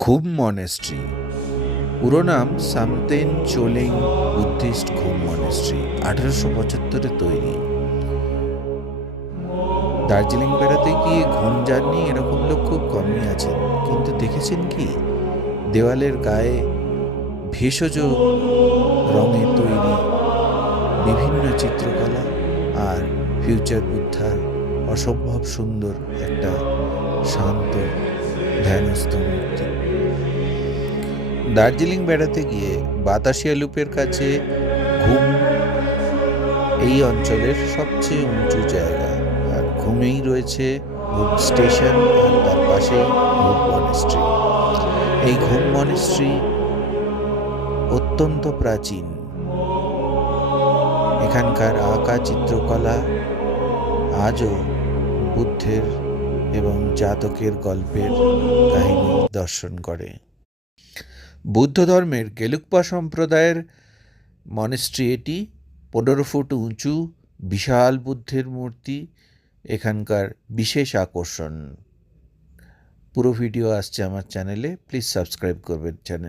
ঘুম মনেস্ট্রি, পুরো নাম সামতেন চোলেং বুদ্ধিস্ট ঘুম মনেস্ট্রি, 1875-এ তৈরি। দার্জিলিং বেড়াতে গিয়ে ঘুম যাননি এরকম লোক খুব কমই আছেন, কিন্তু দেখেছেন কি দেওয়ালের গায়ে ভেষজ রঙে তৈরি বিভিন্ন চিত্রকলা আর ফিউচার বুদ্ধার অসম্ভব সুন্দর একটা শান্ত ধ্যানস্থ মূর্তি। দার্জিলিং বেড়াতে গিয়ে বাতাসিয়া লুপের কাছে ঘুম এই অঞ্চলের সবচেয়ে উঁচু জায়গা, আর ঘুমেই রয়েছে ঘুম স্টেশন আর তার পাশেই ঘুম মনেস্ট্রি। এই ঘুম মনেস্ট্রি অত্যন্ত প্রাচীন। এখানকার আঁকা চিত্রকলা আজও বুদ্ধের এবং জাতকের গল্পের কাহিনী দর্শন করে। বুদ্ধ ধর্মের গেলুকপা সম্প্রদায়ের মনেস্ট্রি এটি। 15 ফুট উঁচু বিশাল বুদ্ধের মূর্তি এখানকার বিশেষ আকর্ষণ। পুরো ভিডিও আসছে আমার চ্যানেলে, প্লিজ সাবস্ক্রাইব করবেন চ্যানেল।